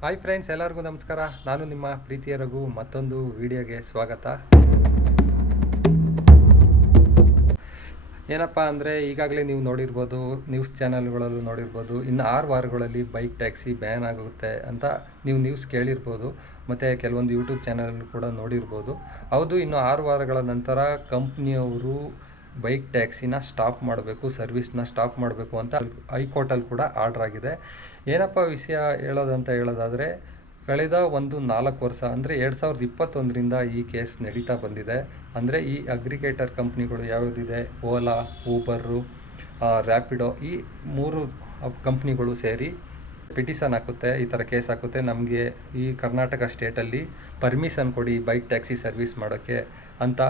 Hi friends ಎಲ್ಲರಿಗೂ ನಮಸ್ಕಾರ. ನಾನು ನಿಮ್ಮ ಪ್ರೀತಿಯ ರಘು. ಮತ್ತೊಂದು ವಿಡಿಯೋಗೆ ಸ್ವಾಗತ. ಏನಪ್ಪ ಅಂದರೆ, ಈಗಾಗಲೇ ನೀವು ನೋಡಿರ್ಬೋದು ನ್ಯೂಸ್ ಚಾನಲ್ಗಳಲ್ಲೂ ನೋಡಿರ್ಬೋದು, ಇನ್ನು ಆರು ವಾರಗಳಲ್ಲಿ ಬೈಕ್ ಟ್ಯಾಕ್ಸಿ ಬ್ಯಾನ್ ಆಗುತ್ತೆ ಅಂತ ನೀವು ನ್ಯೂಸ್ ಕೇಳಿರ್ಬೋದು. ಮತ್ತು ಕೆಲವೊಂದು ಯೂಟ್ಯೂಬ್ ಚಾನಲ್ ಕೂಡ ನೋಡಿರ್ಬೋದು. ಹೌದು, ಇನ್ನು ಆರು ವಾರಗಳ ನಂತರ ಕಂಪ್ನಿಯವರು ಬೈಕ್ ಟ್ಯಾಕ್ಸಿನ ಸ್ಟಾಪ್ ಮಾಡಬೇಕು, ಸರ್ವಿಸ್ನ ಸ್ಟಾಪ್ ಮಾಡಬೇಕು ಅಂತ ಹೈಕೋರ್ಟಲ್ಲಿ ಕೂಡ ಆರ್ಡರ್ ಆಗಿದೆ. ಏನಪ್ಪ ವಿಷಯ ಹೇಳೋದಂತ ಹೇಳೋದಾದರೆ, ಕಳೆದ ಒಂದು ನಾಲ್ಕು ವರ್ಷ, ಅಂದರೆ ಎರಡು ಸಾವಿರದ ಇಪ್ಪತ್ತೊಂದರಿಂದ ಈ ಕೇಸ್ ನಡೀತಾ ಬಂದಿದೆ. ಅಂದರೆ ಈ ಅಗ್ರಿಗೇಟರ್ ಕಂಪ್ನಿಗಳು ಯಾವುದಿದೆ? ಓಲಾ, ಊಬರು ರ್ಯಾಪಿಡೋ, ಈ ಮೂರು ಕಂಪ್ನಿಗಳು ಸೇರಿ ಪಿಟಿಷನ್ ಹಾಕುತ್ತೆ, ಈ ಥರ ಕೇಸ್ ಹಾಕುತ್ತೆ. ನಮಗೆ ಈ ಕರ್ನಾಟಕ ಸ್ಟೇಟಲ್ಲಿ ಪರ್ಮಿಷನ್ ಕೊಡಿ ಬೈಕ್ ಟ್ಯಾಕ್ಸಿ ಸರ್ವಿಸ್ ಮಾಡೋಕ್ಕೆ. ಅಂತ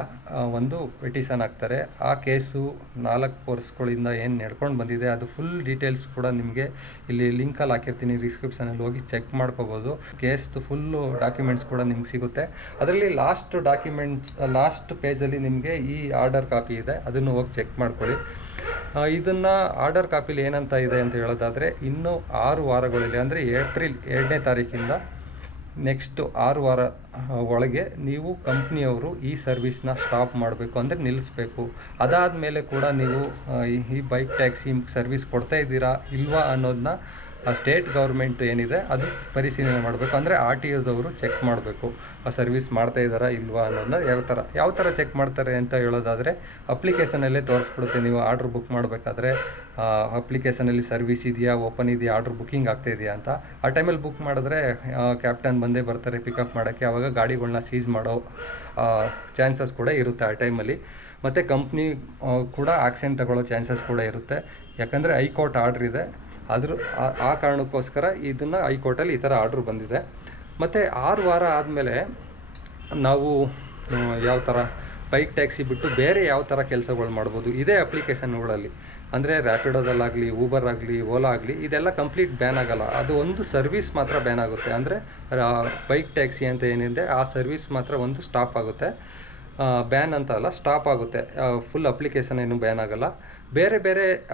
ಒಂದು ಪಿಟಿಷನ್ ಹಾಕ್ತಾರೆ. ಆ ಕೇಸು ನಾಲ್ಕು ವರ್ಷಗಳಿಂದ ಏನು ನಡ್ಕೊಂಡು ಬಂದಿದೆ, ಅದು ಫುಲ್ ಡೀಟೇಲ್ಸ್ ಕೂಡ ನಿಮಗೆ ಇಲ್ಲಿ ಲಿಂಕಲ್ಲಿ ಹಾಕಿರ್ತೀನಿ ಡಿಸ್ಕ್ರಿಪ್ಷನಲ್ಲಿ ಹೋಗಿ ಚೆಕ್ ಮಾಡ್ಕೋಬೋದು. ಕೇಸ್ದು ಫುಲ್ಲು ಡಾಕ್ಯುಮೆಂಟ್ಸ್ ಕೂಡ ನಿಮ್ಗೆ ಸಿಗುತ್ತೆ. ಅದರಲ್ಲಿ ಲಾಸ್ಟ್ ಡಾಕ್ಯುಮೆಂಟ್ಸ್ ಲಾಸ್ಟ್ ಪೇಜಲ್ಲಿ ನಿಮಗೆ ಈ ಆರ್ಡರ್ ಕಾಪಿ ಇದೆ. ಅದನ್ನು ಹೋಗಿ ಚೆಕ್ ಮಾಡ್ಕೊಳ್ಳಿ. ಇದನ್ನ ಆರ್ಡರ್ ಕಾಪಿಲಿ ಏನಂತ ಇದೆ ಅಂತ ಹೇಳೋದಾದರೆ, ಇನ್ನು ಆರು ವಾರಗಳಲ್ಲಿ. ಅಂದರೆ ಏಪ್ರಿಲ್ ಎರಡನೇ ತಾರೀಕಿಂದ ನೆಕ್ಸ್ಟ್ ಆರು ವಾರ ಒಳಗೆ ನೀವು ಕಂಪ್ನಿಯವರು ಈ ಸರ್ವಿಸ್ನ ಸ್ಟಾಪ್ ಮಾಡಬೇಕು ಅಂದರೆ ನಿಲ್ಲಿಸ್ಬೇಕು. ಅದಾದಮೇಲೆ ಕೂಡ ನೀವು ಈ ಬೈಕ್ ಟ್ಯಾಕ್ಸಿ ಸರ್ವಿಸ್ ಕೊಡ್ತಾ ಇದ್ದೀರಾ ಇಲ್ವಾ ಅನ್ನೋದನ್ನ ಆ ಸ್ಟೇಟ್ ಗೌರ್ಮೆಂಟ್ ಏನಿದೆ ಅದು ಪರಿಶೀಲನೆ ಮಾಡಬೇಕು. ಅಂದರೆ ಆರ್ ಟಿ ಒದವರು ಚೆಕ್ ಮಾಡಬೇಕು. ಆ ಸರ್ವಿಸ್ ಮಾಡ್ತಾ ಇದ್ದಾರಾ ಇಲ್ವಾ ಅನ್ನೋದನ್ನ ಯಾವ ಥರ ಯಾವ ಥರ ಚೆಕ್ ಮಾಡ್ತಾರೆ ಅಂತ ಹೇಳೋದಾದರೆ, ಅಪ್ಲಿಕೇಶನಲ್ಲೇ ತೋರಿಸ್ಬಿಡುತ್ತೆ. ನೀವು ಆರ್ಡ್ರ್ ಬುಕ್ ಮಾಡಬೇಕಾದ್ರೆ ಅಪ್ಲಿಕೇಶನಲ್ಲಿ ಸರ್ವಿಸ್ ಇದೆಯಾ, ಓಪನ್ ಇದೆಯಾ, ಆರ್ಡ್ರ್ ಬುಕ್ಕಿಂಗ್ ಆಗ್ತಾ ಇದೆಯಾ ಅಂತ. ಆ ಟೈಮಲ್ಲಿ ಬುಕ್ ಮಾಡಿದ್ರೆ ಕ್ಯಾಪ್ಟನ್ ಬಂದೇ ಬರ್ತಾರೆ ಪಿಕಪ್ ಮಾಡೋಕ್ಕೆ. ಆವಾಗ ಗಾಡಿಗಳನ್ನ ಸೀಸ್ ಮಾಡೋ ಚಾನ್ಸಸ್ ಕೂಡ ಇರುತ್ತೆ ಆ ಟೈಮಲ್ಲಿ. ಮತ್ತು ಕಂಪ್ನಿ ಕೂಡ ಆ್ಯಕ್ಷನ್ ತಗೊಳ್ಳೋ ಚಾನ್ಸಸ್ ಕೂಡ ಇರುತ್ತೆ. ಯಾಕಂದರೆ ಹೈಕೋರ್ಟ್ ಆರ್ಡ್ರ್ ಇದೆ. ಅದ್ರ ಆ- ಆ ಕಾರಣಕ್ಕೋಸ್ಕರ ಇದನ್ನು ಹೈಕೋರ್ಟಲ್ಲಿ ಈ ಥರ ಆರ್ಡ್ರ್ ಬಂದಿದೆ. ಮತ್ತು ಆರು ವಾರ ಆದಮೇಲೆ ನಾವು ಯಾವ ಥರ ಬೈಕ್ ಟ್ಯಾಕ್ಸಿ ಬಿಟ್ಟು ಬೇರೆ ಯಾವ ಥರ ಕೆಲಸಗಳು ಮಾಡ್ಬೋದು, ಇದೇ ಅಪ್ಲಿಕೇಶನ್ಗಳಲ್ಲಿ ಅಂದರೆ ರ್ಯಾಪಿಡೋದಲ್ಲಾಗಲಿ ಊಬರ್ ಆಗಲಿ ಓಲಾ ಆಗಲಿ, ಇದೆಲ್ಲ ಕಂಪ್ಲೀಟ್ ಬ್ಯಾನ್ ಆಗಲ್ಲ. ಅದು ಒಂದು ಸರ್ವಿಸ್ ಮಾತ್ರ ಬ್ಯಾನ್ ಆಗುತ್ತೆ. ಅಂದರೆ ಬೈಕ್ ಟ್ಯಾಕ್ಸಿ ಅಂತ ಏನಿದೆ, ಆ ಸರ್ವಿಸ್ ಮಾತ್ರ ಒಂದು ಸ್ಟಾಪ್ ಆಗುತ್ತೆ. ಬ್ಯಾನ್ ಅಂತ ಅಲ್ಲ ಸ್ಟಾಪ್ ಆಗುತ್ತೆ. ಫುಲ್ ಅಪ್ಲಿಕೇಶನ್ ಏನು ಬ್ಯಾನ್ ಆಗಲ್ಲ. ಬೇರೆ ಬೇರೆ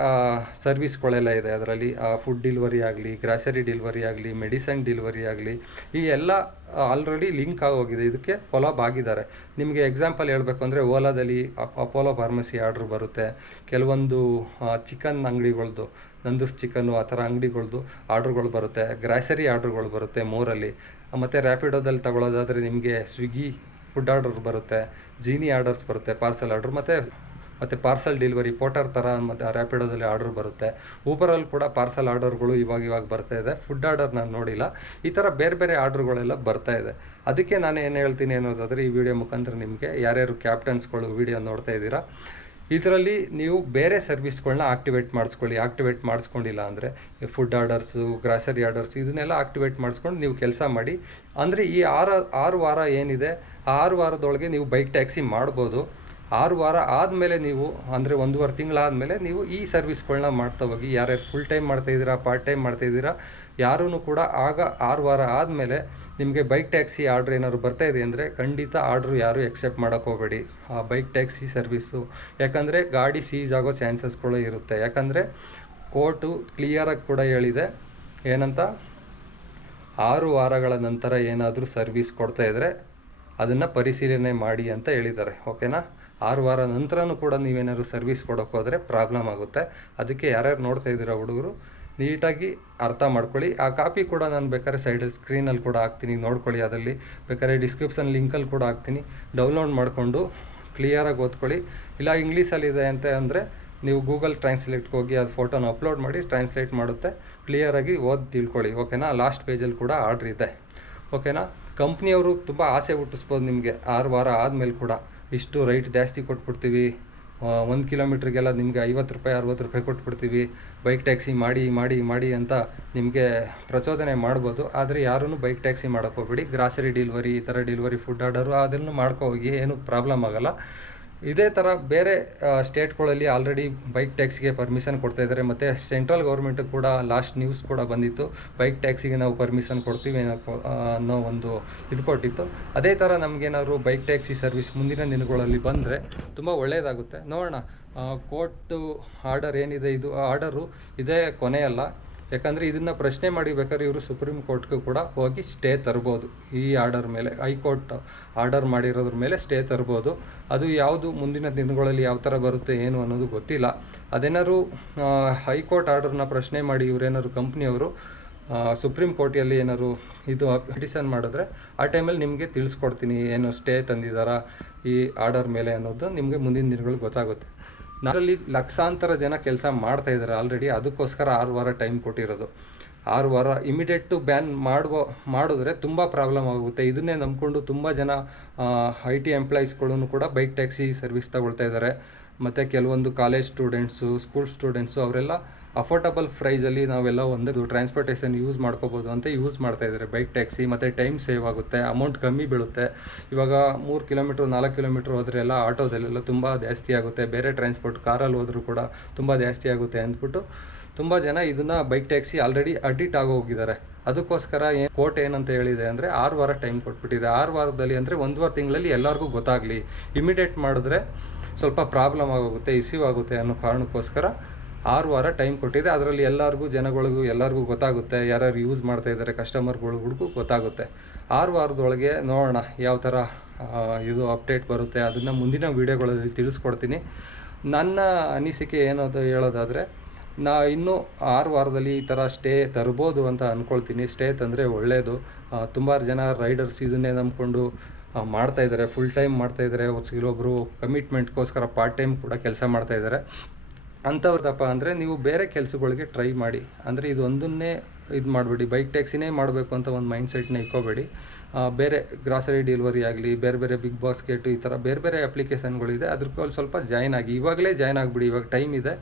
ಸರ್ವಿಸ್ಗಳೆಲ್ಲ ಇದೆ. ಅದರಲ್ಲಿ ಫುಡ್ ಡಿಲ್ವರಿ ಆಗಲಿ ಗ್ರಾಸರಿ ಡಿಲ್ವರಿ ಆಗಲಿ ಮೆಡಿಸನ್ ಡಿಲ್ವರಿ ಆಗಲಿ, ಈ ಎಲ್ಲ ಆಲ್ರೆಡಿ ಲಿಂಕ್ ಆಗೋಗಿದೆ ಇದಕ್ಕೆ ಫಾಲೋಅಪ್ ಆಗಿದ್ದಾರೆ. ನಿಮಗೆ ಎಕ್ಸಾಂಪಲ್ ಹೇಳಬೇಕು ಅಂದರೆ ಓಲಾದಲ್ಲಿ ಅಪ್- ಅಪೋಲೋ ಫಾರ್ಮಸಿ ಆರ್ಡ್ರ್ ಬರುತ್ತೆ. ಕೆಲವೊಂದು ಚಿಕನ್ ಅಂಗಡಿಗಳ್ದು, ನಂದೂಸ್ ಚಿಕನ್ನು ಆ ಥರ ಅಂಗಡಿಗಳ್ದು ಆರ್ಡ್ರ್ಗಳು ಬರುತ್ತೆ. ಗ್ರಾಸರಿ ಆರ್ಡ್ರ್ಗಳು ಬರುತ್ತೆ ಮೂರಲ್ಲಿ. ಮತ್ತು ರ್ಯಾಪಿಡೋದಲ್ಲಿ ತಗೊಳ್ಳೋದಾದರೆ ನಿಮಗೆ ಸ್ವಿಗ್ಗಿ ಫುಡ್ ಆರ್ಡರ್ ಬರುತ್ತೆ ಜೀನಿ ಆರ್ಡರ್ಸ್ ಬರುತ್ತೆ ಪಾರ್ಸಲ್ ಆರ್ಡ್ರ್ ಮತ್ತು ಮತ್ತು ಪಾರ್ಸಲ್ ಡೆಲಿವರಿ ಪೋಟರ್ ಥರ ಮತ್ತು ರ್ಯಾಪಿಡೋದಲ್ಲಿ ಆರ್ಡರ್ ಬರುತ್ತೆ. ಊಬರಲ್ಲಿ ಕೂಡ ಪಾರ್ಸಲ್ ಆರ್ಡರ್ಗಳು ಇವಾಗ ಇವಾಗ ಬರ್ತಾ ಇದೆ. ಫುಡ್ ಆರ್ಡರ್ ನಾನು ನೋಡಿಲ್ಲ. ಈ ಥರ ಬೇರೆ ಬೇರೆ ಆರ್ಡರ್ಗಳೆಲ್ಲ ಬರ್ತಾ ಇದೆ. ಅದಕ್ಕೆ ನಾನು ಏನು ಹೇಳ್ತೀನಿ ಅನ್ನೋದಾದರೆ ಈ ವಿಡಿಯೋ ಮುಖಾಂತರ ನಿಮಗೆ ಯಾರ್ಯಾರು ಕ್ಯಾಪ್ಟನ್ಸ್ಗಳು ವಿಡಿಯೋ ನೋಡ್ತಾ ಇದ್ದೀರಾ, ಇದರಲ್ಲಿ ನೀವು ಬೇರೆ ಸರ್ವಿಸ್ಗಳನ್ನ ಆಕ್ಟಿವೇಟ್ ಮಾಡಿಸ್ಕೊಳ್ಳಿ. ಆಕ್ಟಿವೇಟ್ ಮಾಡಿಸ್ಕೊಂಡಿಲ್ಲ ಅಂದರೆ ಫುಡ್ ಆರ್ಡರ್ಸು ಗ್ರಾಸರಿ ಆರ್ಡರ್ಸ್ ಇದನ್ನೆಲ್ಲ ಆಕ್ಟಿವೇಟ್ ಮಾಡಿಸ್ಕೊಂಡು ನೀವು ಕೆಲಸ ಮಾಡಿ. ಅಂದರೆ ಈ ಆರು ಆರು ವಾರ ಏನಿದೆ, ಆರು ವಾರದೊಳಗೆ ನೀವು ಬೈಕ್ ಟ್ಯಾಕ್ಸಿ ಮಾಡ್ಬೋದು. ಆರು ವಾರ ಆದಮೇಲೆ ನೀವು, ಅಂದರೆ ಒಂದೂವರೆ ತಿಂಗಳಾದಮೇಲೆ ನೀವು ಈ ಸರ್ವಿಸ್ಗಳನ್ನ ಮಾಡ್ತಾ ಹೋಗಿ, ಯಾರ್ಯಾರು ಫುಲ್ ಟೈಮ್ ಮಾಡ್ತಾ ಇದ್ದೀರಾ ಪಾರ್ಟ್ ಟೈಮ್ ಮಾಡ್ತಾ ಇದ್ದೀರಾ ಯಾರೂ ಕೂಡ ಆಗ ಆರು ವಾರ ಆದಮೇಲೆ ನಿಮಗೆ ಬೈಕ್ ಟ್ಯಾಕ್ಸಿ ಆರ್ಡ್ರ್ ಏನಾದ್ರು ಬರ್ತಾ ಇದೆ ಅಂದರೆ ಖಂಡಿತ ಆರ್ಡ್ರು ಯಾರು ಎಕ್ಸೆಪ್ಟ್ ಮಾಡೋಕ್ಕೋಗಬೇಡಿ ಆ ಬೈಕ್ ಟ್ಯಾಕ್ಸಿ ಸರ್ವಿಸು ಯಾಕಂದರೆ ಗಾಡಿ ಸೀಸ್ ಆಗೋ ಚಾನ್ಸಸ್ಗಳು ಇರುತ್ತೆ. ಯಾಕಂದರೆ ಕೋರ್ಟು ಕ್ಲಿಯರಾಗಿ ಕೂಡ ಹೇಳಿದೆ, ಏನಂತ? ಆರು ವಾರಗಳ ನಂತರ ಏನಾದರೂ ಸರ್ವಿಸ್ ಕೊಡ್ತಾ ಇದ್ದರೆ ಅದನ್ನು ಪರಿಶೀಲನೆ ಮಾಡಿ ಅಂತ ಹೇಳಿದ್ದಾರೆ. ಓಕೆನಾ ಆರು ವಾರ ನಂತರನೂ ಕೂಡ ನೀವೇನಾದ್ರು ಸರ್ವಿಸ್ ಕೊಡೋಕೆ ಹೋದರೆ ಪ್ರಾಬ್ಲಮ್ ಆಗುತ್ತೆ. ಅದಕ್ಕೆ ಯಾರ್ಯಾರು ನೋಡ್ತಾ ಇದ್ದೀರಾ ಹುಡುಗರು, ನೀಟಾಗಿ ಅರ್ಥ ಮಾಡ್ಕೊಳ್ಳಿ. ಆ ಕಾಪಿ ಕೂಡ ನಾನು ಬೇಕಾದ್ರೆ ಸೈಡಲ್ಲಿ ಸ್ಕ್ರೀನಲ್ಲಿ ಕೂಡ ಹಾಕ್ತೀನಿ, ನೋಡ್ಕೊಳ್ಳಿ ಅದರಲ್ಲಿ. ಬೇಕಾದ್ರೆ ಡಿಸ್ಕ್ರಿಪ್ಷನ್ ಲಿಂಕಲ್ಲಿ ಕೂಡ ಹಾಕ್ತೀನಿ. ಡೌನ್ಲೋಡ್ ಮಾಡಿಕೊಂಡು ಕ್ಲಿಯರಾಗಿ ಓದ್ಕೊಳ್ಳಿ. ಇಲ್ಲ ಇಂಗ್ಲೀಷಲ್ಲಿದೆ ಅಂತ ಅಂದರೆ ನೀವು ಗೂಗಲ್ ಟ್ರಾನ್ಸ್ಲೇಟ್ಗೆ ಹೋಗಿ ಅದು ಫೋಟೋನ ಅಪ್ಲೋಡ್ ಮಾಡಿ ಟ್ರಾನ್ಸ್ಲೇಟ್ ಮಾಡುತ್ತೆ. ಕ್ಲಿಯರಾಗಿ ಓದಿ ತಿಳ್ಕೊಳ್ಳಿ ಓಕೆನಾ ಲಾಸ್ಟ್ ಪೇಜಲ್ಲಿ ಕೂಡ ಆರ್ಡ್ರ್ ಇದೆ. ಓಕೆನಾ ಕಂಪ್ನಿಯವರು ತುಂಬ ಆಸೆ ಹುಟ್ಟಿಸ್ಬೋದು ನಿಮಗೆ, ಆರು ವಾರ ಆದಮೇಲೆ ಕೂಡ. ಇಷ್ಟು ರೈಟ್ ಜಾಸ್ತಿ ಕೊಟ್ಬಿಡ್ತೀವಿ. ಒಂದು ಕಿಲೋಮೀಟ್ರಿಗೆಲ್ಲ ನಿಮಗೆ ಐವತ್ತು ರೂಪಾಯಿ, ಅರವತ್ತು ರೂಪಾಯಿ ಕೊಟ್ಬಿಡ್ತೀವಿ. ಬೈಕ್ ಟ್ಯಾಕ್ಸಿ ಮಾಡಿ ಮಾಡಿ ಮಾಡಿ ಅಂತ ನಿಮಗೆ ಪ್ರಚೋದನೆ ಮಾಡ್ಬೋದು. ಆದರೆ ಯಾರೂ ಬೈಕ್ ಟ್ಯಾಕ್ಸಿ ಮಾಡೋಕೆ ಹೋಗ್ಬೇಡಿ. ಗ್ರಾಸರಿ ಡಿಲ್ವರಿ ಈ ಥರ ಡೆಲಿವರಿ ಫುಡ್ ಆರ್ಡರು ಅದನ್ನು ಮಾಡ್ಕೊ ಹೋಗಿ ಏನು ಪ್ರಾಬ್ಲಮ್ ಆಗಲ್ಲ. ಇದೇ ಥರ ಬೇರೆ ಸ್ಟೇಟ್ಗಳಲ್ಲಿ ಆಲ್ರೆಡಿ ಬೈಕ್ ಟ್ಯಾಕ್ಸಿಗೆ ಪರ್ಮಿಷನ್ ಕೊಡ್ತಾ ಇದ್ದಾರೆ ಮತ್ತು ಸೆಂಟ್ರಲ್ ಗೌರ್ಮೆಂಟ್ ಕೂಡ ಲಾಸ್ಟ್ ನ್ಯೂಸ್ ಕೂಡ ಬಂದಿತ್ತು. ಬೈಕ್ ಟ್ಯಾಕ್ಸಿಗೆ ನಾವು ಪರ್ಮಿಷನ್ ಕೊಡ್ತೀವಿ ಅನ್ನೋ ಒಂದು ಇದು ಕೊಟ್ಟಿತ್ತು. ಅದೇ ಥರ ನಮಗೇನಾದ್ರು ಬೈಕ್ ಟ್ಯಾಕ್ಸಿ ಸರ್ವಿಸ್ ಮುಂದಿನ ದಿನಗಳಲ್ಲಿ ಬಂದರೆ ತುಂಬ ಒಳ್ಳೆಯದಾಗುತ್ತೆ ನೋಡೋಣ ಕೋರ್ಟು ಆರ್ಡರ್ ಏನಿದೆ ಇದು ಆರ್ಡರು ಇದೇ ಕೊನೆಯಲ್ಲ. ಯಾಕಂದರೆ ಇದನ್ನು ಪ್ರಶ್ನೆ ಮಾಡಿ ಬೇಕಾದ್ರೆ ಇವರು ಸುಪ್ರೀಂ ಕೋರ್ಟ್ಗೂ ಕೂಡ ಹೋಗಿ ಸ್ಟೇ ತರ್ಬೋದು. ಈ ಆರ್ಡರ್ ಮೇಲೆ ಹೈಕೋರ್ಟ್ ಆರ್ಡರ್ ಮಾಡಿರೋದ್ರ ಮೇಲೆ ಸ್ಟೇ ತರ್ಬೋದು. ಅದು ಯಾವುದು ಮುಂದಿನ ದಿನಗಳಲ್ಲಿ ಯಾವ ಥರ ಬರುತ್ತೆ, ಏನು ಅನ್ನೋದು ಗೊತ್ತಿಲ್ಲ. ಅದೇನಾದ್ರು ಹೈಕೋರ್ಟ್ ಆರ್ಡರ್ನ ಪ್ರಶ್ನೆ ಮಾಡಿ ಇವರೇನಾದ್ರು ಕಂಪ್ನಿಯವರು ಸುಪ್ರೀಂ ಕೋರ್ಟಲ್ಲಿ ಏನಾದ್ರು ಇದು ಪಿಟಿಷನ್ ಮಾಡಿದ್ರೆ ಆ ಟೈಮಲ್ಲಿ ನಿಮಗೆ ತಿಳಿಸ್ಕೊಡ್ತೀನಿ, ಏನು ಸ್ಟೇ ತಂದಿದ್ದಾರಾ ಈ ಆರ್ಡರ್ ಮೇಲೆ ಅನ್ನೋದು ನಿಮಗೆ ಮುಂದಿನ ದಿನಗಳು ಗೊತ್ತಾಗುತ್ತೆ. ನಮ್ಮಲ್ಲಿ ಲಕ್ಷಾಂತರ ಜನ ಕೆಲಸ ಮಾಡ್ತಾ ಇದ್ದಾರೆ ಆಲ್ರೆಡಿ ಅದಕ್ಕೋಸ್ಕರ ಆರು ವಾರ ಟೈಮ್ ಕೊಟ್ಟಿರೋದು. ಆರು ವಾರ ಇಮಿಡಿಯೇಟು ಬ್ಯಾನ್ ಮಾಡುವ, ಮಾಡಿದ್ರೆ ತುಂಬ ಪ್ರಾಬ್ಲಮ್ ಆಗುತ್ತೆ. ಇದನ್ನೇ ನಂಬಿಕೊಂಡು ತುಂಬ ಜನ ಐ ಟಿ ಎಂಪ್ಲಾಯೀಸ್ಗಳನ್ನು ಕೂಡ ಬೈಕ್ ಟ್ಯಾಕ್ಸಿ ಸರ್ವಿಸ್ ತಗೊಳ್ತಾ ಇದ್ದಾರೆ. ಮತ್ತು ಕೆಲವೊಂದು ಕಾಲೇಜ್ ಸ್ಟೂಡೆಂಟ್ಸು ಸ್ಕೂಲ್ ಸ್ಟೂಡೆಂಟ್ಸು ಅವರೆಲ್ಲ ಅಫೋರ್ಡಬಲ್ ಪ್ರೈಸಲ್ಲಿ ನಾವೆಲ್ಲ ಒಂದು ಟ್ರಾನ್ಸ್ಪೋರ್ಟೇಷನ್ ಯೂಸ್ ಮಾಡ್ಕೋಬೋದು ಅಂತ ಯೂಸ್ ಮಾಡ್ತಾ ಇದ್ದಾರೆ. ಬೈಕ್ ಟ್ಯಾಕ್ಸಿ ಮತ್ತು ಟೈಮ್ ಸೇವ್ ಆಗುತ್ತೆ ಅಮೌಂಟ್ ಕಮ್ಮಿ ಬೀಳುತ್ತೆ. ಇವಾಗ ಮೂರು ಕಿಲೋಮೀಟ್ರ್ ನಾಲ್ಕು ಕಿಲೋಮೀಟ್ರ್ ಎಲ್ಲ ಆಟೋದಲ್ಲೆಲ್ಲ ತುಂಬ ಜಾಸ್ತಿ ಆಗುತ್ತೆ. ಬೇರೆ ಟ್ರಾನ್ಸ್ಪೋರ್ಟ್ ಕಾರಲ್ಲಿ ಹೋದರೂ ಕೂಡ ತುಂಬ ಜಾಸ್ತಿ ಆಗುತ್ತೆ ಅಂದ್ಬಿಟ್ಟು ತುಂಬ ಜನ ಇದನ್ನು ಬೈಕ್ ಟ್ಯಾಕ್ಸಿ ಆಲ್ರೆಡಿ ಅಡಿಟ್ ಆಗಿ ಹೋಗಿದ್ದಾರೆ. ಅದಕ್ಕೋಸ್ಕರ ಏನು ಕೋರ್ಟ್ ಏನಂತ ಹೇಳಿದೆ ಅಂದರೆ ಆರು ವಾರ ಟೈಮ್ ಕೊಟ್ಬಿಟ್ಟಿದೆ. ಆರು ವಾರದಲ್ಲಿ ಅಂದರೆ ವಾರ ತಿಂಗಳಲ್ಲಿ ಎಲ್ಲರಿಗೂ ಗೊತ್ತಾಗಲಿ. ಇಮಿಡಿಯೇಟ್ ಮಾಡಿದ್ರೆ ಸ್ವಲ್ಪ ಪ್ರಾಬ್ಲಮ್ ಆಗೋಗುತ್ತೆ ಇಶ್ಯೂ ಆಗುತ್ತೆ ಅನ್ನೋ ಕಾರಣಕ್ಕೋಸ್ಕರ ಆರು ವಾರ ಟೈಮ್ ಕೊಟ್ಟಿದೆ. ಅದರಲ್ಲಿ ಎಲ್ಲರಿಗೂ, ಜನಗಳಿಗೂ, ಎಲ್ಲರಿಗೂ ಗೊತ್ತಾಗುತ್ತೆ. ಯಾರ್ಯಾರು ಯೂಸ್ ಮಾಡ್ತಾ ಇದ್ದಾರೆ ಕಸ್ಟಮರ್ಗಳಿಗೂ ಗೊತ್ತಾಗುತ್ತೆ. ಆರು ವಾರದೊಳಗೆ ನೋಡೋಣ ಯಾವ ಥರ ಇದು ಅಪ್ಡೇಟ್ ಬರುತ್ತೆ. ಅದನ್ನು ಮುಂದಿನ ವೀಡಿಯೋಗಳಲ್ಲಿ ತಿಳಿಸ್ಕೊಡ್ತೀನಿ. ನನ್ನ ಅನಿಸಿಕೆ ಏನದು ಹೇಳೋದಾದರೆ, ನಾ ಇನ್ನೂ ಆರು ವಾರದಲ್ಲಿ ಈ ಥರ ಸ್ಟೇ ತರ್ಬೋದು ಅಂತ ಅಂದ್ಕೊಳ್ತೀನಿ ಸ್ಟೇ ತಂದರೆ ಒಳ್ಳೆಯದು ತುಂಬ ಜನ ರೈಡರ್ಸ್ ಇದನ್ನೇ ನಂಬ್ಕೊಂಡು ಮಾಡ್ತಾಯಿದ್ದಾರೆ ಫುಲ್ ಟೈಮ್ ಮಾಡ್ತಾಯಿದ್ದಾರೆ ಕೆಲವೊಬ್ಬರು ಕಮಿಟ್ಮೆಂಟ್ಗೋಸ್ಕರ ಪಾರ್ಟ್ ಟೈಮ್ ಕೂಡ ಕೆಲಸ ಮಾಡ್ತಾ ಇದ್ದಾರೆ. ಅಂಥವ್ರದಪ್ಪ ಅಂದರೆ ನೀವು ಬೇರೆ ಕೆಲಸಗಳಿಗೆ ಟ್ರೈ ಮಾಡಿ. ಅಂದರೆ ಇದೊಂದನ್ನೇ ಇದು ಮಾಡಬೇಡಿ. ಬೈಕ್ ಟ್ಯಾಕ್ಸಿನೇ ಮಾಡಬೇಕು ಅಂತ ಒಂದು ಮೈಂಡ್ ಸೆಟ್ನ ಇಕ್ಕೋಬೇಡಿ ಬೇರೆ ಗ್ರಾಸರಿ ಡೆಲಿವರಿ ಆಗಲಿ, ಬೇರೆ ಬೇರೆ ಬಿಗ್ ಬಾಸ್ಕೆಟ್ ಈ ಥರ ಬೇರೆ ಬೇರೆ ಅಪ್ಲಿಕೇಶನ್ಗಳಿದೆ ಅದ್ರಲ್ಲಿ ಸ್ವಲ್ಪ ಜಾಯ್ನ್ ಆಗಿ. ಇವಾಗಲೇ ಜಾಯ್ನ್ ಆಗಿಬಿಡಿ. ಇವಾಗ ಟೈಮ್ ಇದೆ.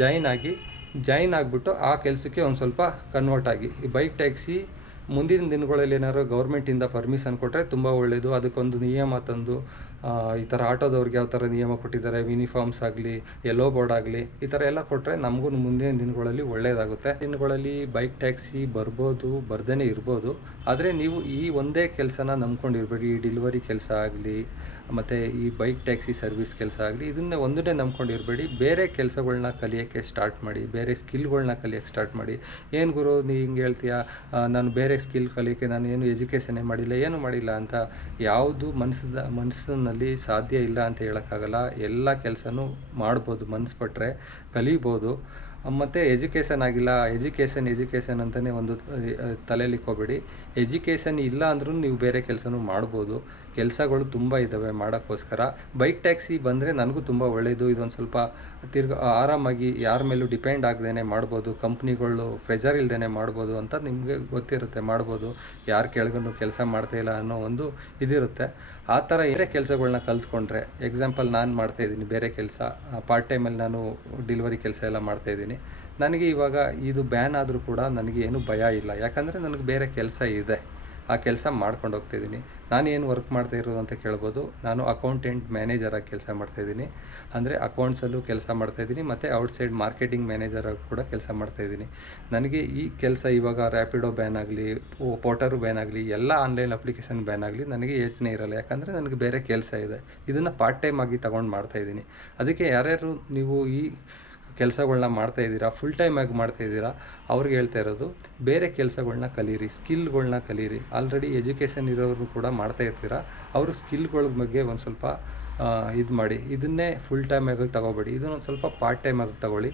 ಜಾಯ್ನ್ ಆಗಿ ಜಾಯ್ನ್ ಆಗಿಬಿಟ್ಟು ಆ ಕೆಲಸಕ್ಕೆ ಒಂದು ಸ್ವಲ್ಪ ಕನ್ವರ್ಟ್ ಆಗಿ. ಈ ಬೈಕ್ ಟ್ಯಾಕ್ಸಿ ಮುಂದಿನ ದಿನಗಳಲ್ಲಿ ಏನಾದ್ರು ಗೌರ್ಮೆಂಟಿಂದ ಪರ್ಮಿಷನ್ ಕೊಟ್ಟರೆ ತುಂಬ ಒಳ್ಳೆಯದು ಅದಕ್ಕೊಂದು ನಿಯಮ ತಂದು ಈ ಥರ ಆಟೋದವ್ರಿಗೆ ಯಾವ ಥರ ನಿಯಮ ಕೊಟ್ಟಿದ್ದಾರೆ ಯೂನಿಫಾರ್ಮ್ಸ್ ಆಗಲಿ ಎಲ್ಲೋ ಬೋರ್ಡ್ ಆಗಲಿ, ಈ ಥರ ಎಲ್ಲ ಕೊಟ್ಟರೆ ನಮಗೂ ಮುಂದಿನ ದಿನಗಳಲ್ಲಿ ಒಳ್ಳೆಯದಾಗುತ್ತೆ ದಿನಗಳಲ್ಲಿ ಬೈಕ್ ಟ್ಯಾಕ್ಸಿ ಬರ್ಬೋದು ಬರ್ದೇ ಇರ್ಬೋದು. ಆದರೆ ನೀವು ಈ ಒಂದೇ ಕೆಲಸನ ನಂಬ್ಕೊಂಡಿರ್ಬೇಡಿ. ಈ ಡಿಲಿವರಿ ಕೆಲಸ ಆಗಲಿ, ಮತ್ತು ಈ ಬೈಕ್ ಟ್ಯಾಕ್ಸಿ ಸರ್ವಿಸ್ ಕೆಲಸ ಆಗಲಿ, ಇದನ್ನೇ ಒಂದನ್ನೇ ನಂಬ್ಕೊಂಡಿರಬೇಡಿ. ಬೇರೆ ಕೆಲಸಗಳನ್ನ ಕಲಿಯೋಕ್ಕೆ ಸ್ಟಾರ್ಟ್ ಮಾಡಿ, ಬೇರೆ ಸ್ಕಿಲ್ಗಳನ್ನ ಕಲಿಯೋಕ್ಕೆ ಸ್ಟಾರ್ಟ್ ಮಾಡಿ. ಏನು ಗುರು, ನೀ ಹಿಂಗೆ ಹೇಳ್ತೀಯಾ? ನಾನು ಬೇರೆ ಸ್ಕಿಲ್ ಕಲಿಯೋಕ್ಕೆ ನಾನು ಏನು ಎಜುಕೇಷನೇ ಮಾಡಿಲ್ಲ, ಏನು ಮಾಡಿಲ್ಲ ಅಂತ ಯಾವುದು ಮನಸ್ಸದ ಮನಸ್ಸಿನಲ್ಲಿ ಸಾಧ್ಯ ಇಲ್ಲ ಅಂತ ಹೇಳೋಕ್ಕಾಗಲ್ಲ. ಎಲ್ಲ ಕೆಲಸನೂ ಮಾಡ್ಬೋದು ಮನಸ್ಸು ಪಟ್ಟರೆ ಕಲಿಬೋದು. ಮತ್ತು ಎಜುಕೇಷನ್ ಆಗಿಲ್ಲ, ಎಜುಕೇಷನ್ ಎಜುಕೇಷನ್ ಅಂತಲೇ ಒಂದು ತಲೆಯಲ್ಲಿ ಇಕ್ಕೋಬೇಡಿ ಎಜುಕೇಷನ್ ಇಲ್ಲ ಅಂದ್ರೂ ನೀವು ಬೇರೆ ಕೆಲಸನೂ ಮಾಡ್ಬೋದು. ಕೆಲಸಗಳು ತುಂಬ ಇದ್ದಾವೆ ಮಾಡೋಕ್ಕೋಸ್ಕರ. ಬೈಕ್ ಟ್ಯಾಕ್ಸಿ ಬಂದರೆ ನನಗೂ ತುಂಬ ಒಳ್ಳೆಯದು ಇದೊಂದು ಸ್ವಲ್ಪ ತಿರ್ಗ ಆರಾಮಾಗಿ ಯಾರ ಮೇಲೂ ಡಿಪೆಂಡ್ ಆಗದೇ ಮಾಡ್ಬೋದು. ಕಂಪ್ನಿಗಳು ಪ್ರೆಷರ್ ಇಲ್ದೇ ಮಾಡ್ಬೋದು ಅಂತ ನಿಮಗೆ ಗೊತ್ತಿರುತ್ತೆ. ಮಾಡ್ಬೋದು. ಯಾರು ಕೆಳಗೂ ಕೆಲಸ ಮಾಡ್ತಾ ಇಲ್ಲ ಅನ್ನೋ ಒಂದು ಇದಿರುತ್ತೆ. ಆ ಥರ ಬೇರೆ ಕೆಲಸಗಳನ್ನ ಕಲ್ತ್ಕೊಂಡ್ರೆ ಎಕ್ಸಾಂಪಲ್ ನಾನು ಮಾಡ್ತಾಯಿದ್ದೀನಿ ಬೇರೆ ಕೆಲಸ ಪಾರ್ಟ್ ಟೈಮಲ್ಲಿ ನಾನು ಡಿಲಿವರಿ ಕೆಲಸ ಎಲ್ಲ ಮಾಡ್ತಾಯಿದ್ದೀನಿ ನನಗೆ ಇವಾಗ ಇದು ಬ್ಯಾನ್ ಆದರೂ ಕೂಡ ನನಗೆ ಏನು ಭಯ ಇಲ್ಲ. ಯಾಕಂದರೆ ನನಗೆ ಬೇರೆ ಕೆಲಸ ಇದೆ. ಆ ಕೆಲಸ ಮಾಡ್ಕೊಂಡು ಹೋಗ್ತಿದ್ದೀನಿ ನಾನು ಏನು ವರ್ಕ್ ಮಾಡ್ತಾ ಇರೋದು ಅಂತ ಕೇಳ್ಬೋದು. ನಾನು ಅಕೌಂಟೆಂಟ್ ಮ್ಯಾನೇಜರಾಗಿ ಕೆಲಸ ಮಾಡ್ತಾಯಿದ್ದೀನಿ ಅಂದರೆ ಅಕೌಂಟ್ಸಲ್ಲೂ ಕೆಲಸ ಮಾಡ್ತಾಯಿದ್ದೀನಿ ಮತ್ತು ಔಟ್ಸೈಡ್ ಮಾರ್ಕೆಟಿಂಗ್ ಮ್ಯಾನೇಜರಾಗಿ ಕೂಡ ಕೆಲಸ ಮಾಡ್ತಾಯಿದ್ದೀನಿ ನನಗೆ ಈ ಕೆಲಸ ಇವಾಗ ರ್ಯಾಪಿಡೋ ಬ್ಯಾನ್ ಆಗಲಿ ಪೋಟರು ಬ್ಯಾನ್ ಆಗಲಿ, ಎಲ್ಲ ಆನ್ಲೈನ್ ಅಪ್ಲಿಕೇಶನ್ ಬ್ಯಾನ್ ಆಗಲಿ ನನಗೆ ಯೋಚನೆ ಇರಲ್ಲ. ಯಾಕಂದರೆ ನನಗೆ ಬೇರೆ ಕೆಲಸ ಇದೆ. ಇದನ್ನು ಪಾರ್ಟ್ ಟೈಮ್ ಆಗಿ ತೊಗೊಂಡು ಮಾಡ್ತಾಯಿದ್ದೀನಿ ಅದಕ್ಕೆ ಯಾರ್ಯಾರು ನೀವು ಈ ಕೆಲಸಗಳ್ನ ಮಾಡ್ತಾ ಇದ್ದೀರಾ ಫುಲ್ ಟೈಮ್ ಆಗಿ ಮಾಡ್ತಾ ಇದ್ದೀರಾ, ಅವ್ರಿಗೆ ಹೇಳ್ತಾ ಇರೋದು, ಬೇರೆ ಕೆಲಸಗಳ್ನ ಕಲೀರಿ ಸ್ಕಿಲ್ಗಳನ್ನ ಕಲೀರಿ. ಆಲ್ರೆಡಿ ಎಜುಕೇಷನ್ ಇರೋರು ಕೂಡ ಮಾಡ್ತಾ ಇರ್ತೀರಾ, ಅವರು ಸ್ಕಿಲ್ಗಳ ಬಗ್ಗೆ ಒಂದು ಸ್ವಲ್ಪ ಇದು ಮಾಡಿ. ಇದನ್ನೇ ಫುಲ್ ಟೈಮ್ ಆಗಿ ತಗೋಬೇಡಿ. ಇದನ್ನೊಂದು ಸ್ವಲ್ಪ ಪಾರ್ಟ್ ಟೈಮ್ ಆಗಿ ತಗೊಳ್ಳಿ.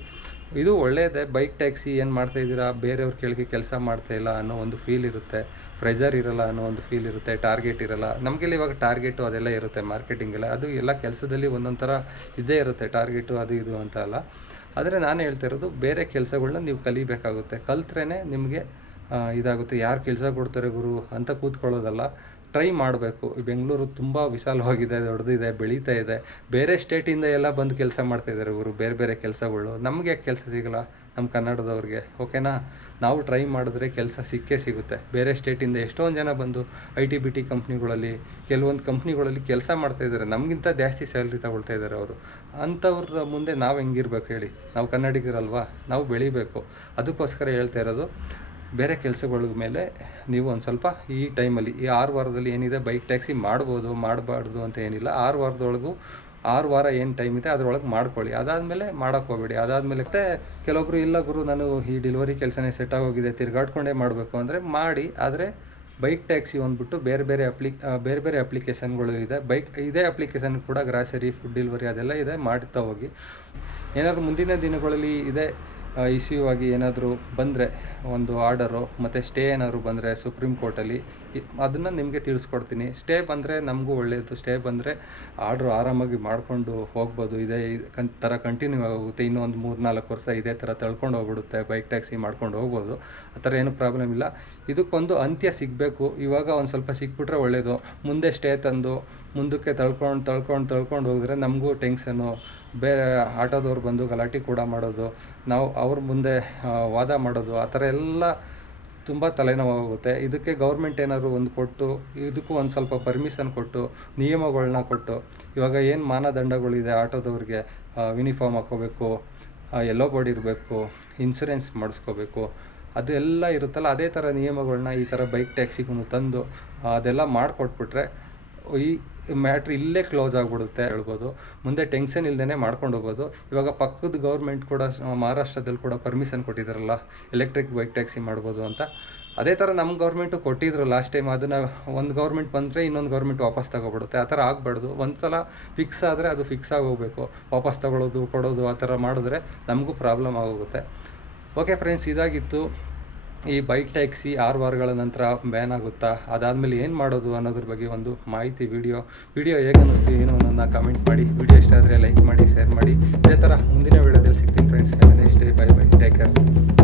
ಇದು ಒಳ್ಳೆಯದೇ ಬೈಕ್ ಟ್ಯಾಕ್ಸಿ ಏನು ಮಾಡ್ತಾ ಇದ್ದೀರಾ, ಬೇರೆಯವ್ರ ಕೆಳಗೆ ಕೆಲಸ ಮಾಡ್ತಾ ಇಲ್ಲ ಅನ್ನೋ ಒಂದು ಫೀಲ್ ಇರುತ್ತೆ. ಪ್ರೆಷರ್ ಇರಲ್ಲ ಅನ್ನೋ ಒಂದು ಫೀಲ್ ಇರುತ್ತೆ ಟಾರ್ಗೆಟ್ ಇರಲ್ಲ. ನಮಗೆಲ್ಲ ಇವಾಗ ಟಾರ್ಗೆಟು ಅದೆಲ್ಲ ಇರುತ್ತೆ ಮಾರ್ಕೆಟಿಂಗೆಲ್ಲ ಅದು ಎಲ್ಲ ಕೆಲಸದಲ್ಲಿ ಒಂದೊಂದು ಥರ ಇದ್ದೇ ಇರುತ್ತೆ ಟಾರ್ಗೆಟು ಅದು ಇದು ಅಂತ ಅಲ್ಲ. ಆದರೆ ನಾನು ಹೇಳ್ತಿರೋದು ಬೇರೆ ಕೆಲಸಗಳನ್ನ ನೀವು ಕಲಿಬೇಕಾಗುತ್ತೆ. ಕಲ್ತ್ರೇ ನಿಮಗೆ ಇದಾಗುತ್ತೆ. ಯಾರು ಕೆಲಸ ಕೊಡ್ತಾರೆ ಗುರು ಅಂತ ಕೂತ್ಕೊಳ್ಳೋದಲ್ಲ. ಟ್ರೈ ಮಾಡಬೇಕು. ಬೆಂಗಳೂರು ತುಂಬ ವಿಶಾಲವಾಗಿದೆ, ದೊಡ್ಡದಿದೆ, ಬೆಳೀತಾ ಇದೆ. ಬೇರೆ ಸ್ಟೇಟಿಂದ ಎಲ್ಲ ಬಂದು ಕೆಲಸ ಮಾಡ್ತಾ ಇದ್ದಾರೆ ಇವರು ಬೇರೆ ಬೇರೆ ಕೆಲಸಗಳು. ನಮಗೆ ಯಾಕೆ ಕೆಲಸ ಸಿಗಲ್ಲ. ನಮ್ಮ ಕನ್ನಡದವ್ರಿಗೆ ಓಕೆನಾ ನಾವು ಟ್ರೈ ಮಾಡಿದ್ರೆ ಕೆಲಸ ಸಿಕ್ಕೇ ಸಿಗುತ್ತೆ. ಬೇರೆ ಸ್ಟೇಟಿಂದ ಎಷ್ಟೊಂದು ಜನ ಬಂದು ಐ ಟಿ ಬಿ ಟಿ ಕಂಪ್ನಿಗಳಲ್ಲಿ ಕೆಲವೊಂದು ಕಂಪ್ನಿಗಳಲ್ಲಿ ಕೆಲಸ ಮಾಡ್ತಾಯಿದ್ದಾರೆ ನಮಗಿಂತ ಜಾಸ್ತಿ ಸ್ಯಾಲ್ರಿ ತಗೊಳ್ತಾ ಇದ್ದಾರೆ ಅವರು. ಅಂಥವ್ರ ಮುಂದೆ ನಾವು ಹೆಂಗಿರ್ಬೇಕು ಹೇಳಿ? ನಾವು ಕನ್ನಡಿಗರಲ್ವಾ? ನಾವು ಬೆಳಿಬೇಕು. ಅದಕ್ಕೋಸ್ಕರ ಹೇಳ್ತಾ ಇರೋದು, ಬೇರೆ ಕೆಲಸಗಳ ಮೇಲೆ ನೀವು ಒಂದು ಸ್ವಲ್ಪ ಈ ಟೈಮಲ್ಲಿ ಈ ಆರು ವಾರದಲ್ಲಿ ಏನಿದೆ ಬೈಕ್ ಟ್ಯಾಕ್ಸಿ ಮಾಡ್ಬೋದು, ಮಾಡಬಾರ್ದು ಅಂತ ಏನಿಲ್ಲ. ಆರು ವಾರದೊಳಗೂ ಆರು ವಾರ ಏನು ಟೈಮ್ ಇದೆ, ಅದರೊಳಗೆ ಮಾಡ್ಕೊಳ್ಳಿ. ಅದಾದಮೇಲೆ ಮಾಡೋಕ್ಕೆ ಹೋಗ್ಬೇಡಿ. ಅದಾದಮೇಲೆ ಕೆಲವೊಬ್ರು, ಇಲ್ಲ ಗುರು, ನಾನು ಈ ಡೆಲಿವರಿ ಕೆಲಸನೇ ಸೆಟ್ ಆಗೋಗಿದೆ ತಿರ್ಗಾಡ್ಕೊಂಡೇ ಮಾಡಬೇಕು. ಅಂದರೆ ಮಾಡಿ, ಆದರೆ ಬೈಕ್ ಟ್ಯಾಕ್ಸಿ ಒಂದ್ಬಿಟ್ಟು ಬೇರೆ ಬೇರೆ ಅಪ್ಲಿ ಬೇರೆ ಬೇರೆ ಅಪ್ಲಿಕೇಶನ್ಗಳು ಇದೆ. ಬೈಕ್ ಇದೇ ಅಪ್ಲಿಕೇಶನ್ ಕೂಡ ಗ್ರಾಸರಿ ಫುಡ್ ಡೆಲಿವರಿ ಅದೆಲ್ಲ ಇದೆ, ಮಾಡ್ತಾ ಹೋಗಿ. ಏನಾದರೂ ಮುಂದಿನ ದಿನಗಳಲ್ಲಿ ಇದೇ ಇಶ್ಯೂ ಆಗಿ ಏನಾದರೂ ಬಂದರೆ ಒಂದು ಆರ್ಡರು ಮತ್ತು ಸ್ಟೇ ಏನಾದ್ರು ಬಂದರೆ ಸುಪ್ರೀಂ ಕೋರ್ಟಲ್ಲಿ ಅದನ್ನು ನಿಮಗೆ ತಿಳಿಸ್ಕೊಡ್ತೀನಿ. ಸ್ಟೇ ಬಂದರೆ ನಮಗೂ ಒಳ್ಳೆಯದು ಸ್ಟೇ ಬಂದರೆ ಆರ್ಡ್ರು ಆರಾಮಾಗಿ ಮಾಡಿಕೊಂಡು ಹೋಗ್ಬೋದು. ಇದೇ ಕನ್ ಥರ ಕಂಟಿನ್ಯೂ ಆಗುತ್ತೆ. ಇನ್ನೂ ಒಂದು ಮೂರು ನಾಲ್ಕು ವರ್ಷ ಇದೇ ಥರ ತಳ್ಕೊಂಡು ಹೋಗ್ಬಿಡುತ್ತೆ. ಬೈಕ್ ಟ್ಯಾಕ್ಸಿ ಮಾಡ್ಕೊಂಡು ಹೋಗ್ಬೋದು. ಆ ಥರ ಏನು ಪ್ರಾಬ್ಲಮ್ ಇಲ್ಲ. ಇದಕ್ಕೊಂದು ಅಂತ್ಯ ಸಿಗಬೇಕು. ಇವಾಗ ಒಂದು ಸ್ವಲ್ಪ ಸಿಕ್ಬಿಟ್ರೆ ಒಳ್ಳೆಯದು ಮುಂದೆ ಸ್ಟೇ ತಂದು, ಮುಂದಕ್ಕೆ ತಳ್ಕೊಂಡು ತಳ್ಕೊಂಡು ತಳ್ಕೊಂಡು ಹೋಗಿದ್ರೆ ನಮಗೂ ಟೆನ್ಷನು ಬೇರೆ ಆಟೋದವ್ರು ಬಂದು ಗಲಾಟೆ ಕೂಡ ಮಾಡೋದು, ನಾವು ಅವ್ರ ಮುಂದೆ ವಾದ ಮಾಡೋದು, ಆ ಥರ ಎಲ್ಲ ತುಂಬ ತಲೆನೋವಾಗುತ್ತೆ. ಇದಕ್ಕೆ ಗೌರ್ಮೆಂಟ್ ಏನಾದ್ರು ಒಂದು ಕೊಟ್ಟು, ಇದಕ್ಕೂ ಒಂದು ಸ್ವಲ್ಪ ಪರ್ಮಿಷನ್ ಕೊಟ್ಟು ನಿಯಮಗಳನ್ನ ಕೊಟ್ಟು, ಇವಾಗ ಏನು ಮಾನದಂಡಗಳಿದೆ ಆಟೋದವ್ರಿಗೆ ಯೂನಿಫಾರ್ಮ್ ಹಾಕ್ಕೋಬೇಕು ಎಲ್ಲೋ ಬೋರ್ಡ್ ಇರಬೇಕು ಇನ್ಸೂರೆನ್ಸ್ ಮಾಡಿಸ್ಕೋಬೇಕು, ಅದೆಲ್ಲ ಇರುತ್ತಲ್ಲ, ಅದೇ ಥರ ನಿಯಮಗಳನ್ನ ಈ ಥರ ಬೈಕ್ ಟ್ಯಾಕ್ಸಿಗೂ ತಂದು, ಅದೆಲ್ಲ ಮಾಡಿಕೊಟ್ಬಿಟ್ರೆ ಈ ಮ್ಯಾಟ್ರ್ ಇಲ್ಲೇ ಕ್ಲೋಸ್ ಆಗಿಬಿಡುತ್ತೆ ಹೇಳ್ಬೋದು. ಮುಂದೆ ಟೆನ್ಷನ್ ಇಲ್ದೇ ಮಾಡ್ಕೊಂಡು ಹೋಗ್ಬೋದು ಇವಾಗ ಪಕ್ಕದ ಗೌರ್ಮೆಂಟ್ ಕೂಡ, ಮಹಾರಾಷ್ಟ್ರದಲ್ಲಿ ಕೂಡ ಪರ್ಮಿಷನ್ ಕೊಟ್ಟಿದ್ದಾರಲ್ಲ ಎಲೆಕ್ಟ್ರಿಕ್ ಬೈಕ್ ಟ್ಯಾಕ್ಸಿ ಮಾಡ್ಬೋದು ಅಂತ. ಅದೇ ಥರ ನಮ್ಮ ಗೌರ್ಮೆಂಟು ಕೊಟ್ಟಿದ್ರು ಲಾಸ್ಟ್ ಟೈಮ್ ಅದನ್ನು ಒಂದು ಗೌರ್ಮೆಂಟ್ ಬಂದರೆ ಇನ್ನೊಂದು ಗೌರ್ಮೆಂಟ್ ವಾಪಸ್ ತಗೊಬಿಡುತ್ತೆ. ಆ ಥರ ಆಗಬಾರ್ದು. ಒಂದು ಸಲ ಫಿಕ್ಸ್ ಆದರೆ ಅದು ಫಿಕ್ಸ್ ಆಗಿ ಹೋಗ್ಬೇಕು ವಾಪಸ್ ತಗೊಳ್ಳೋದು, ಕೊಡೋದು ಆ ಥರ ಮಾಡಿದ್ರೆ ನಮಗೂ ಪ್ರಾಬ್ಲಮ್ ಆಗೋಗುತ್ತೆ. ಓಕೆ ಫ್ರೆಂಡ್ಸ್ ಇದಾಗಿತ್ತು. ಈ ಬೈಕ್ ಟ್ಯಾಕ್ಸಿ ಆರು ವಾರಗಳ ನಂತರ ಬ್ಯಾನ್ ಆಗುತ್ತಾ? ಅದಾದಮೇಲೆ ಏನು ಮಾಡೋದು ಅನ್ನೋದ್ರ ಬಗ್ಗೆ ಒಂದು ಮಾಹಿತಿ ವಿಡಿಯೋ ವಿಡಿಯೋ ಹೇಗೆ ಅನ್ನಿಸ್ತು, ಏನು ಅನ್ನೋದನ್ನ ಕಮೆಂಟ್ ಮಾಡಿ. ವಿಡಿಯೋ ಇಷ್ಟ ಆದರೆ ಲೈಕ್ ಮಾಡಿ ಶೇರ್ ಮಾಡಿ. ಇದೇ ಥರ ಮುಂದಿನ ವಿಡಿಯೋದಲ್ಲಿ ಸಿಗ್ತೀನಿ friends next day bye bye take care